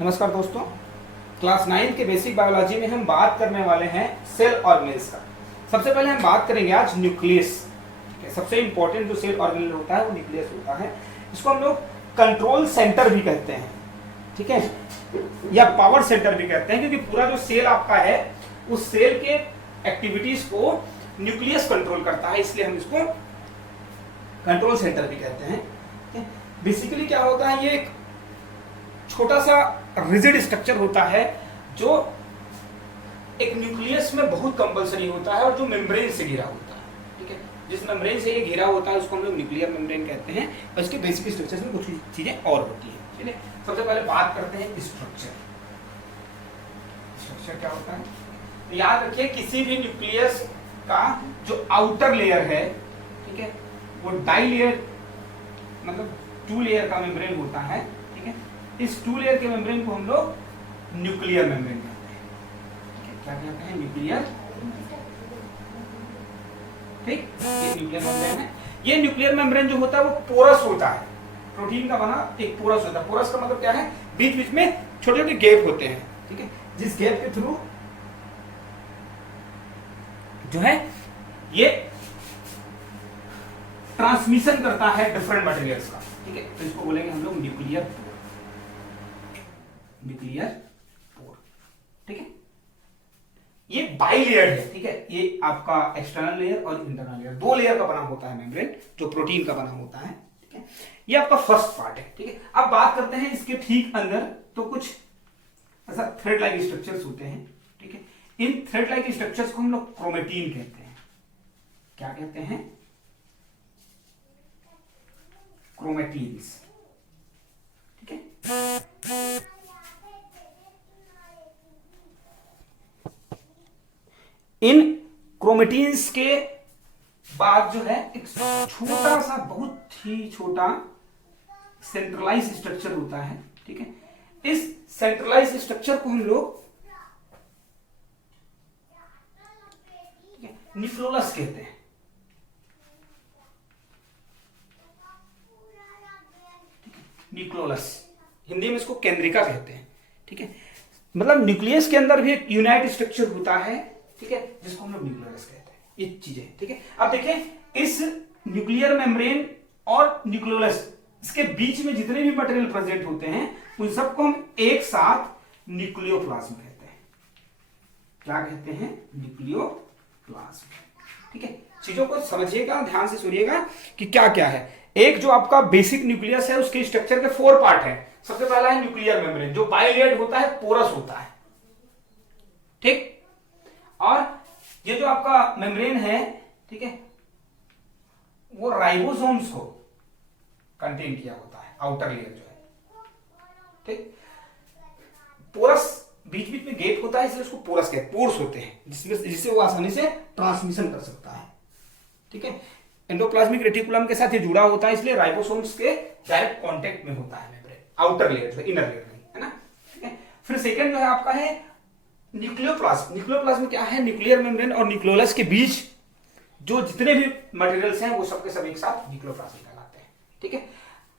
नमस्कार दोस्तों, क्लास 9 के बेसिक बायोलॉजी में हम बात करने वाले हैं सेल ऑर्गेनेल्स का। सबसे पहले हम बात करेंगे आज न्यूक्लियस। ठीक है, सबसे इंपॉर्टेंट जो सेल ऑर्गेनेल होता है वो न्यूक्लियस होता है। इसको हम लोग कंट्रोल सेंटर भी कहते हैं, ठीक है, या पावर सेंटर भी कहते हैं, क्योंकि पूरा जो सेल आपका है उस सेल के एक्टिविटीज को न्यूक्लियस कंट्रोल करता है, इसलिए हम इसको कंट्रोल सेंटर भी कहते हैं। बेसिकली क्या होता है, ये एक छोटा सा रिजिड स्ट्रक्चर होता है जो एक न्यूक्लियस में बहुत कंपल्सरी होता है और जो मेम्ब्रेन से घिरा होता है। ठीक है, जिस मेम्ब्रेन से ये घिरा होता है उसको हम लोग न्यूक्लियर मेम्ब्रेन कहते हैं। और इसके बेसिक स्ट्रक्चर में कुछ चीजें और होती हैं। ठीक है, सबसे पहले बात करते हैं स्ट्रक्चर। स्ट्रक्चर क्या होता है, तो याद रखिए किसी भी न्यूक्लियस का जो आउटर लेयर है, ठीक है, वो डाई लेयर मतलब 2 लेयर का मेम्ब्रेन होता है। ठीक है, इस 2 लेयर के मेम्ब्रेन को हम लोग न्यूक्लियर मेम्ब्रेन कहते हैं। ठीक है, क्या कहते हैं, न्यूक्लियर। ठीक, ये न्यूक्लियर मेम्ब्रेन है। ये न्यूक्लियर मेम्ब्रेन जो होता है वो पोरस होता है, प्रोटीन का बना एक पोरस होता है। पोरस का मतलब क्या है, बीच बीच में छोटे छोटे गैप होते हैं। ठीक है, जिस गैप के थ्रू जो है ये ट्रांसमिशन करता है डिफरेंट मटेरियल्स का। ठीक है, तो इसको बोलेंगे हम लोग न्यूक्लियर पोर। न्यूक्लियर पोर, ठीक है, ये बाई लेयर है। ठीक है, ये आपका एक्सटर्नल लेयर और इंटरनल लेयर 2 लेयर का बना होता है मेम्ब्रेन, जो प्रोटीन का बना होता है। ठीक है, ये आपका फर्स्ट पार्ट है। ठीक है, अब बात करते हैं इसके ठीक अंदर, तो कुछ ऐसा थ्रेड लाइक स्ट्रक्चर्स होते हैं। ठीक है, इन थ्रेड लाइक स्ट्रक्चर्स को हम लोग क्रोमेटीन कहते हैं। क्या कहते हैं, क्रोमेटीन्स। ठीक है, इन क्रोमेटीन्स के बाद जो है एक छोटा सा, बहुत ही छोटा सेंट्रलाइज स्ट्रक्चर होता है। ठीक है, इस सेंट्रलाइज स्ट्रक्चर को हम लोग न्यूक्लियस कहते हैं। न्यूक्लियस, हिंदी में इसको केंद्रिका कहते हैं। ठीक है, मतलब न्यूक्लियस के अंदर भी एक यूनाइट स्ट्रक्चर होता है। ठीक है, जिसको हम लोग न्यूक्लियस कहते हैं। ये चीजें, ठीक है, अब देखें इस न्यूक्लियर मेम्ब्रेन और न्यूक्लियस, इसके बीच में जितने भी मटेरियल प्रेजेंट होते हैं उन सबको हम एक साथ न्यूक्लियोप्लाज्म कहते हैं। क्या कहते हैं, न्यूक्लियोप्लाज्म। ठीक है, चीजों को समझिएगा, ध्यान से सुनिएगा कि क्या क्या है। एक जो आपका बेसिक न्यूक्लियस है उसके स्ट्रक्चर के 4 पार्ट है। सबसे पहला है न्यूक्लियर मेम्ब्रेन, जो बाइलेयर्ड होता है, पोरस होता है। ठीक, और ये जो आपका मेम्ब्रेन है, ठीक है, वो राइबोसोम्स को कंटेन किया होता है, आउटर लेयर जो है। ठीक, पोरस बीच बीच में गैप होता है, इसलिए उसको पोरस कहते हैं, पोर्स होते हैं जिससे वो आसानी से ट्रांसमिशन कर सकता है। ठीक है, एंडोप्लाज्मिक रेटिकुलम के साथ ये जुड़ा होता है, इसलिए राइबोसोम्स के डायरेक्ट कांटेक्ट में होता है मेम्ब्रेन, आउटर लेयर से, इनर लेयर नहीं, है ना। ठीक है, फिर सेकंड जो है आपका है न्यूक्लियोप्लाज्म। न्यूक्लियोप्लाज्म क्या है, न्यूक्लियर मेम्ब्रेन और न्यूक्लियोलस के बीच जो जितने भी मटेरियल्स हैं वो सबके सब एक साथ न्यूक्लियोप्लाज्म कहलाते हैं। ठीक है,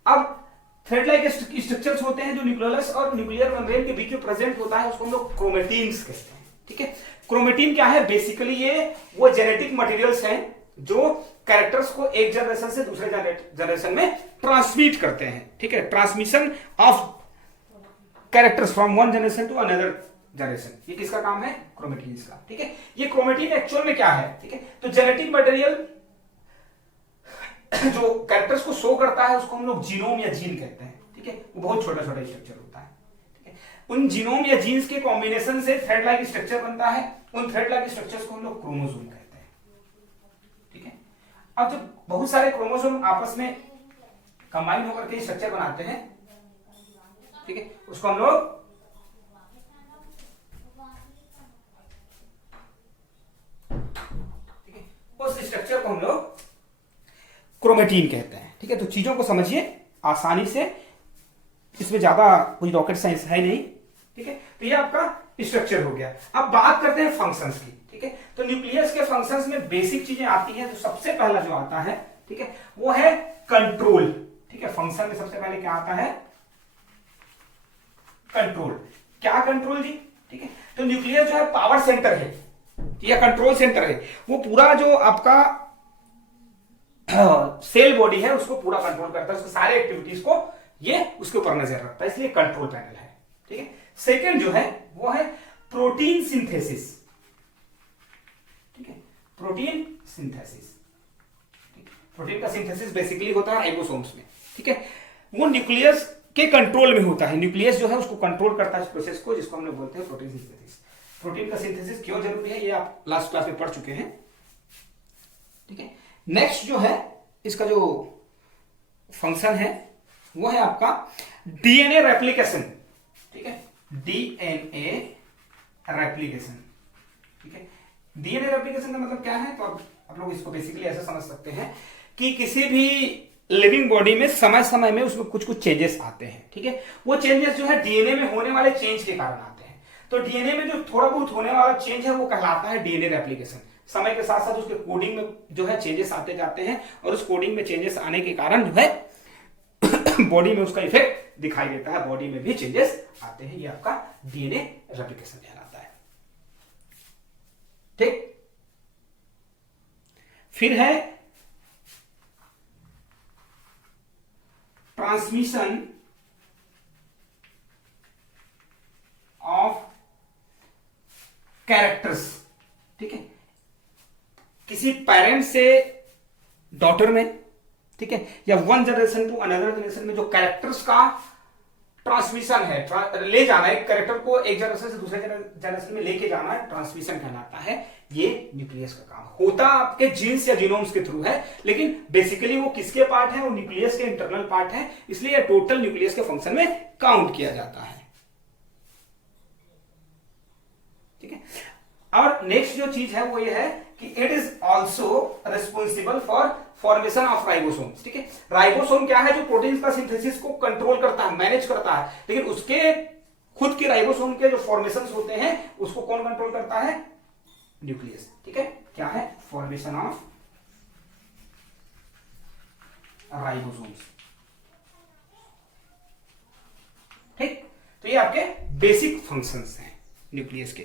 अब थ्रेड लाइक स्ट्रक्चर्स होते हैं जो न्यूक्लियोलस और न्यूक्लियर मेम्ब्रेन के बीच में प्रेजेंट होता है, उसको हम लोग क्रोमेटीन्स कहते हैं। ठीक है, क्रोमेटीन क्या है, बेसिकली ये वो जेनेटिक मटेरियल्स हैं जो कैरेक्टर्स को एक जनरेशन से दूसरे जनरेशन में ट्रांसमिट करते हैं। ठीक है, transmission of characters from one generation to another generation, ये किसका काम है, क्रोमेटीन्स का। ठीक है, ये क्रोमेटीन एक्चुअल में क्या है, ठीक है, तो जेनेटिक मटेरियल जो कैरेक्टर्स को शो करता है उसको हम लोग जीनोम या जीन कहते हैं। ठीक है, वो बहुत छोटा छोटा स्ट्रक्चर होता है। ठीक है, उन जीनोम या जीन्स के कॉम्बिनेशन से थ्रेड लाइक स्ट्रक्चर बनता है, उन थ्रेड लाइक स्ट्रक्चर्स को हम लोग क्रोमोसोम कहते हैं। ठीक है, अब जब बहुत सारे क्रोमोसोम आपस में कंबाइन होकर के स्ट्रक्चर बनाते हैं, ठीक है, उसको हम लोग उस स्ट्रक्चर को हम लोग क्रोमेटीन कहते हैं। ठीक है, तो चीजों को समझिए आसानी से, इसमें ज्यादा कोई रॉकेट साइंस है नहीं। ठीक है, तो ये आपका स्ट्रक्चर हो गया। अब बात करते हैं फंक्शंस की। ठीक है, तो न्यूक्लियस के फंक्शंस में बेसिक चीजें आती हैं, तो सबसे पहला जो आता है, ठीक है, वो है कंट्रोल। ठीक है, फंक्शन में सबसे पहले क्या आता है, कंट्रोल। क्या कंट्रोल जी? ठीक है, तो न्यूक्लियस जो है पावर सेंटर है या कंट्रोल सेंटर है, वो पूरा जो आपका सेल बॉडी है उसको पूरा कंट्रोल करता है, उसके सारे एक्टिविटीज को ये उसके ऊपर नजर रखता है, इसलिए कंट्रोल पैनल है। ठीक है, सेकंड जो है वो है प्रोटीन सिंथेसिस। ठीक है, प्रोटीन सिंथेसिस, प्रोटीन का सिंथेसिस बेसिकली होता है राइबोसोम्स में। ठीक है, वो न्यूक्लियस के कंट्रोल में होता है, न्यूक्लियस जो है उसको कंट्रोल करता है इस प्रोसेस को, जिसको हम लोग बोलते हैं प्रोटीन सिंथेसिस। प्रोटीन का सिंथेसिस क्यों जरूरी है ये आप लास्ट क्लास में पढ़ चुके हैं। ठीक है, नेक्स्ट जो है इसका जो फंक्शन है वो है आपका डीएनए रेप्लिकेशन। ठीक है, डीएनए रेप्लिकेशन। ठीक है, डीएनए रेप्लिकेशन का मतलब क्या है, तो आप लोग इसको बेसिकली ऐसे समझ सकते हैं कि किसी भी लिविंग बॉडी में समय समय में उसमें कुछ कुछ चेंजेस आते हैं। ठीक है, वो चेंजेस जो है डीएनए में होने वाले चेंज के कारण आते हैं। तो डीएनए में जो थोड़ा बहुत होने वाला चेंज है वो कहलाता है डीएनए रेप्लिकेशन। समय के साथ साथ उसके कोडिंग में जो है चेंजेस आते जाते हैं, और उस कोडिंग में चेंजेस आने के कारण जो है बॉडी में उसका इफेक्ट दिखाई देता है, बॉडी में भी चेंजेस आते हैं। ये आपका डीएनए रेप्लिकेशन कहलाता है। ठीक, फिर है ट्रांसमिशन ऑफ कैरेक्टर्स। ठीक है, किसी पेरेंट से डॉटर में, ठीक है, या one generation to another generation में जो कैरेक्टर्स का ट्रांसमिशन है, ले जाना है, एक कैरेक्टर को एक जनरेशन से दूसरे जनरेशन में लेके जाना ट्रांसमिशन कहलाता है। ये न्यूक्लियस का काम होता आपके जीन्स या जीनोम्स के थ्रू है, लेकिन बेसिकली वो किसके पार्ट है, वो न्यूक्लियस के इंटरनल पार्ट है, इसलिए टोटल न्यूक्लियस के फंक्शन में काउंट किया जाता है। ठीक है, और नेक्स्ट जो चीज है वो ये है कि it is also responsible for formation of ribosomes. ठीक है, राइबोसोम क्या है, जो प्रोटीन का सिंथेसिस को कंट्रोल करता है, मैनेज करता है, लेकिन उसके खुद के राइबोसोम के जो फॉर्मेशन होते हैं उसको कौन कंट्रोल करता है, न्यूक्लियस। ठीक है, क्या है, फॉर्मेशन ऑफ राइबोसोम्स। ठीक, तो ये आपके बेसिक फंक्शंस हैं न्यूक्लियस के।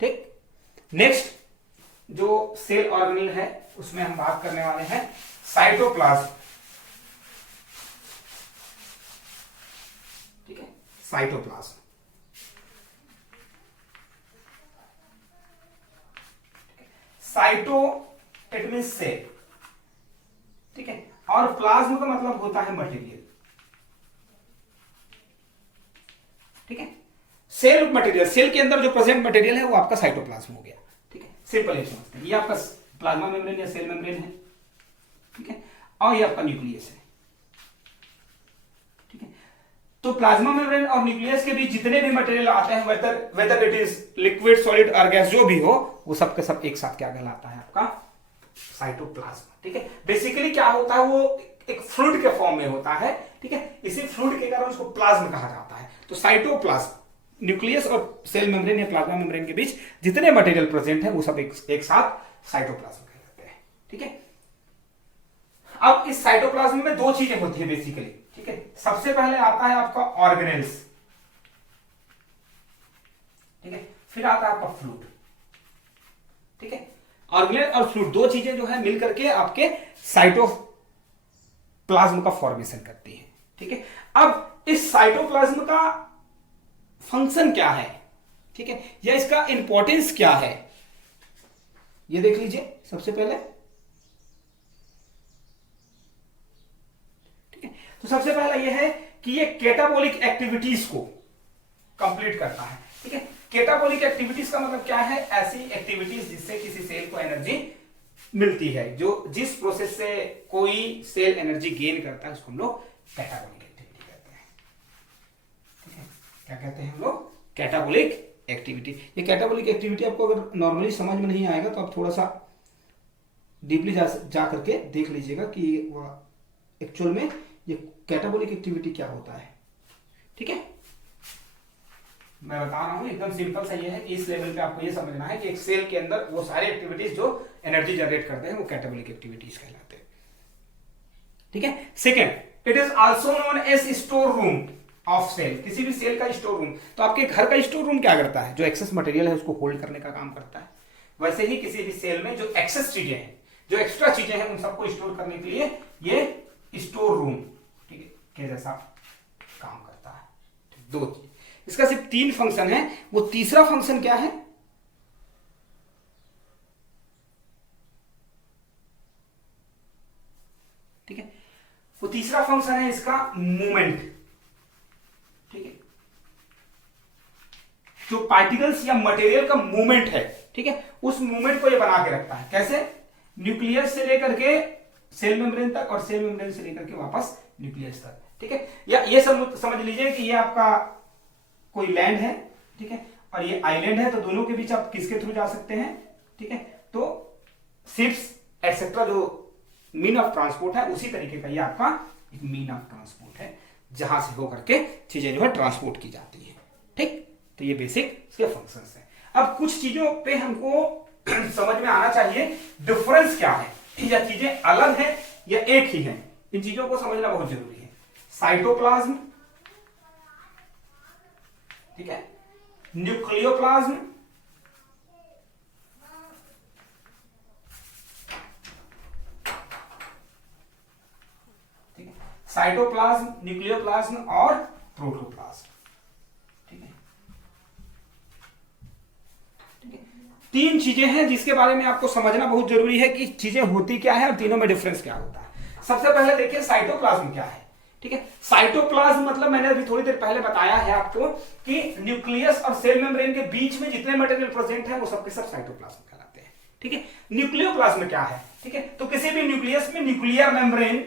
ठीक, नेक्स्ट जो सेल ऑर्गेनेल है उसमें हम बात करने वाले हैं साइटोप्लाज्म। ठीक है, cytoplasm. Cyto it mean cell. ठीक है, और प्लाज्म का मतलब होता है मटेरियल। ठीक है, सेल मटेरियल, सेल के अंदर जो प्रेजेंट मटेरियल है वो आपका साइटोप्लाज्म हो गया। ठीक है, सिंपल एक समझते हैं, ये आपका प्लाज्मा मेम्ब्रेन या सेल मेम्ब्रेन है। ठीक है, और ये आपका न्यूक्लियस है। ठीक है, तो प्लाज्मा मेम्ब्रेन और न्यूक्लियस के बीच जितने भी मटेरियल आते हैं, whether it is liquid, solid और गैस, जो भी हो, वो सब के सब एक साथ क्या कहलाता है, आपका साइटोप्लाज्म। ठीक है, बेसिकली क्या होता है, वो एक फ्लूइड के फॉर्म में होता है। ठीक है, इसी फ्लूइड के कारण उसको प्लाज्म कहा जाता है। तो साइटोप्लाज्म, न्यूक्लियस और सेल मेम्ब्रेन या प्लाज्मा मेम्ब्रेन के बीच जितने मटेरियल प्रेजेंट है वो सब एक साथ साइटोप्लाज्म कहलाते हैं। ठीक है, अब इस साइटोप्लाज्म में दो चीजें होती है बेसिकली। ठीक है, सबसे पहले आता है आपका ऑर्गेनेल्स। ठीक है, फिर आता है आपका फ्लूइड। ठीक है, ऑर्गेनेल और फ्लूइड दो चीजें जो है मिलकर के आपके साइटोप्लाज्म का फॉर्मेशन करती है। ठीक है, अब इस साइटोप्लाज्म का फंक्शन क्या है, ठीक है, या इसका इंपॉर्टेंस क्या है, ये देख लीजिए सबसे पहले। ठीक है, तो सबसे पहला ये है कि ये कैटाबोलिक एक्टिविटीज को कंप्लीट करता है। ठीक है, कैटाबोलिक एक्टिविटीज का मतलब क्या है, ऐसी एक्टिविटीज जिससे किसी सेल को एनर्जी मिलती है, जो जिस प्रोसेस से कोई सेल एनर्जी गेन करता है उसको हम लोग कैटाबोलिक एक्टिविटी कहते हैं। ठीक है, क्या कहते हैं हम लोग, कैटाबोलिक एक्टिविटी। ये कैटाबोलिक एक्टिविटी आपको अगर नॉर्मली समझ में नहीं आएगा तो आप थोड़ा सा डीपली जा करके देख लीजिएगा कि एक्चुअल में ये कैटाबोलिक एक्टिविटी क्या होता है। ठीक है, मैं बता रहा हूं एकदम सिंपल सा ये है कि इस लेवल पे आपको ये समझना है कि एक सेल के अंदर वो सारे एक्टिविटीज जो एनर्जी जनरेट करते हैं वो कैटाबोलिक एक्टिविटीज कहलाते हैं। ठीक है, second, it is also known as store room. Of cell, किसी भी सेल का स्टोर रूम। तो आपके घर का स्टोर रूम क्या करता है, जो एक्सेस मटेरियल है उसको होल्ड करने का काम करता है। वैसे ही किसी भी सेल में जो एक्सेस चीजें हैं, जो एक्स्ट्रा चीजें हैं, उन सबको स्टोर करने के लिए ये स्टोर रूम, ठीक है, के जैसा काम करता है। दो चीज, इसका सिर्फ 3 फंक्शन है। वो तीसरा फंक्शन क्या है, ठीक है, वो तीसरा फंक्शन है इसका मूवमेंट, ठीक है, जो पार्टिकल्स या मटेरियल का मूवमेंट है, ठीक है, उस मूवमेंट को ये बना के रखता है। कैसे, न्यूक्लियस से लेकर के सेल मेम्ब्रेन तक और सेल मेम्ब्रेन से लेकर के वापस न्यूक्लियस तक, ठीक है। या ये समझ लीजिए कि ये आपका कोई लैंड है, ठीक है, और ये आइलैंड है, तो दोनों के बीच आप किसके थ्रू जा सकते हैं, ठीक है, तो शिप्स एटसेट्रा जो मीन ऑफ ट्रांसपोर्ट है, उसी तरीके का ये आपका एक मीन ऑफ ट्रांसपोर्ट है, जहां से होकर के चीजें जो है ट्रांसपोर्ट की जाती है, ठीक। तो ये बेसिक इसके फंक्शंस हैं। अब कुछ चीजों पे हमको समझ में आना चाहिए डिफरेंस क्या है, या चीजें अलग है या एक ही है, इन चीजों को समझना बहुत जरूरी है। साइटोप्लाज्म, ठीक है, न्यूक्लियोप्लाज्म, ठीक है, साइटोप्लाज्म, न्यूक्लियोप्लाज्म और प्रोटोप्लाज्म, ठीक है, ठीक है। 3 चीजें हैं जिसके बारे में आपको समझना बहुत जरूरी है कि चीजें होती क्या है और तीनों में डिफरेंस क्या होता है। सबसे पहले देखिए साइटोप्लाज्म क्या है, ठीक है। साइटोप्लाज्म मतलब मैंने अभी थोड़ी देर पहले बताया है आपको कि न्यूक्लियस और सेल मेम्ब्रेन के बीच में जितने मटेरियल प्रेजेंट है वो सबके सब साइटोप्लाज्म कहलाते हैं, ठीक है। न्यूक्लियोप्लाज्म क्या है, ठीक है, तो किसी भी न्यूक्लियस में न्यूक्लियर मेम्ब्रेन,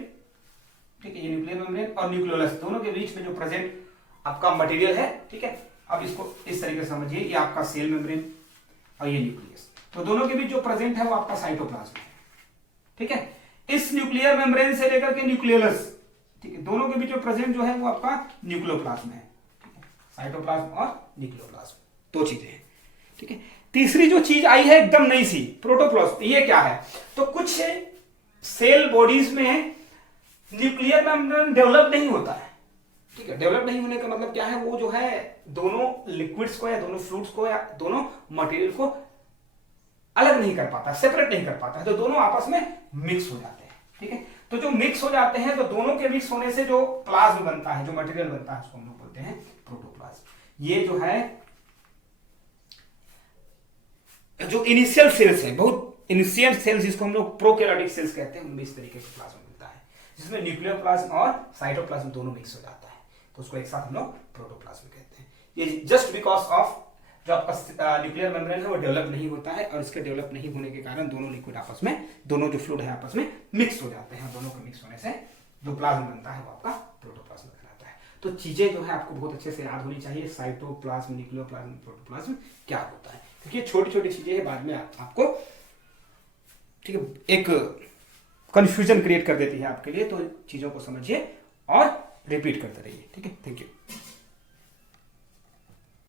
ठीक है, ये न्यूक्लियर मेम्ब्रेन और न्यूक्लियोलस दोनों के बीच में जो प्रेजेंट आपका मटेरियल है, ठीक है। अब इसको इस तरीके से समझिए, ये आपका सेल मेम्ब्रेन और ये न्यूक्लियस, तो दोनों के बीच जो प्रेजेंट है वो आपका साइटोप्लाज्म है, ठीक है। इस न्यूक्लियर मेम्ब्रेन से लेकर के न्यूक्लियोलस, ठीक है, दोनों के बीच जो प्रेजेंट जो है वो आपका न्यूक्लियोप्लाज्म है, ठीक है, साइटोप्लाज्म और न्यूक्लियोप्लाज्म 2 चीजें हैं, ठीक है। तीसरी जो चीज आई है एकदम नई सी, प्रोटोप्लाज्म। ये क्या है, तो कुछ सेल बॉडीज में न्यूक्लियर मेम्ब्रेन डेवलप नहीं होता है, ठीक है। डेवलप नहीं होने का मतलब क्या है, वो जो है दोनों लिक्विड्स को या दोनों फ्लूइड्स को या दोनों मटेरियल को अलग नहीं कर पाता, सेपरेट नहीं कर पाता है, तो दोनों आपस में मिक्स हो जाते हैं, ठीक है। तो जो मिक्स हो जाते हैं, तो दोनों के मिक्स होने से जो प्लाज्म बनता है, जो मटेरियल बनता है, उसको हम लोग बोलते हैं प्रोटोप्लाज्म। ये जो है जो इनिशियल सेल्स है, बहुत इनिशियल सेल्स जिसको हम लोग प्रोकैरियोटिक सेल्स कहते हैं, उनमें इस तरीके का प्लाज्म मिलता है, जिसमें न्यूक्लियोप्लाज्म और साइटोप्लाज्म दोनों मिक्स हो जाता है, तो उसको एक साथ हम लोग प्रोटोप्लाज्म कहते हैं। ये जस्ट बिकॉज ऑफ जो आपका न्यूक्लियर मेम्ब्रेन है वो डेवलप नहीं होता है, और इसके डेवलप नहीं होने के कारण दोनों लिक्विड आपस में, दोनों जो फ्लूइड है आपस में मिक्स हो जाते हैं, दोनों के मिक्स होने से जो प्लाज्म बनता है वो आपका प्रोटोप्लाज्म कहलाता है। तो चीजें जो है आपको बहुत अच्छे से याद होनी चाहिए, साइटोप्लाज्म, न्यूक्लियोप्लाज्म, प्रोटोप्लाज्म क्या होता है, क्योंकि ये छोटी छोटी चीजें हैं, बाद में आपको, ठीक है, एक कंफ्यूजन क्रिएट कर देती है आपके लिए। तो चीजों को समझिए और रिपीट करते रहिए, ठीक है। Thank you.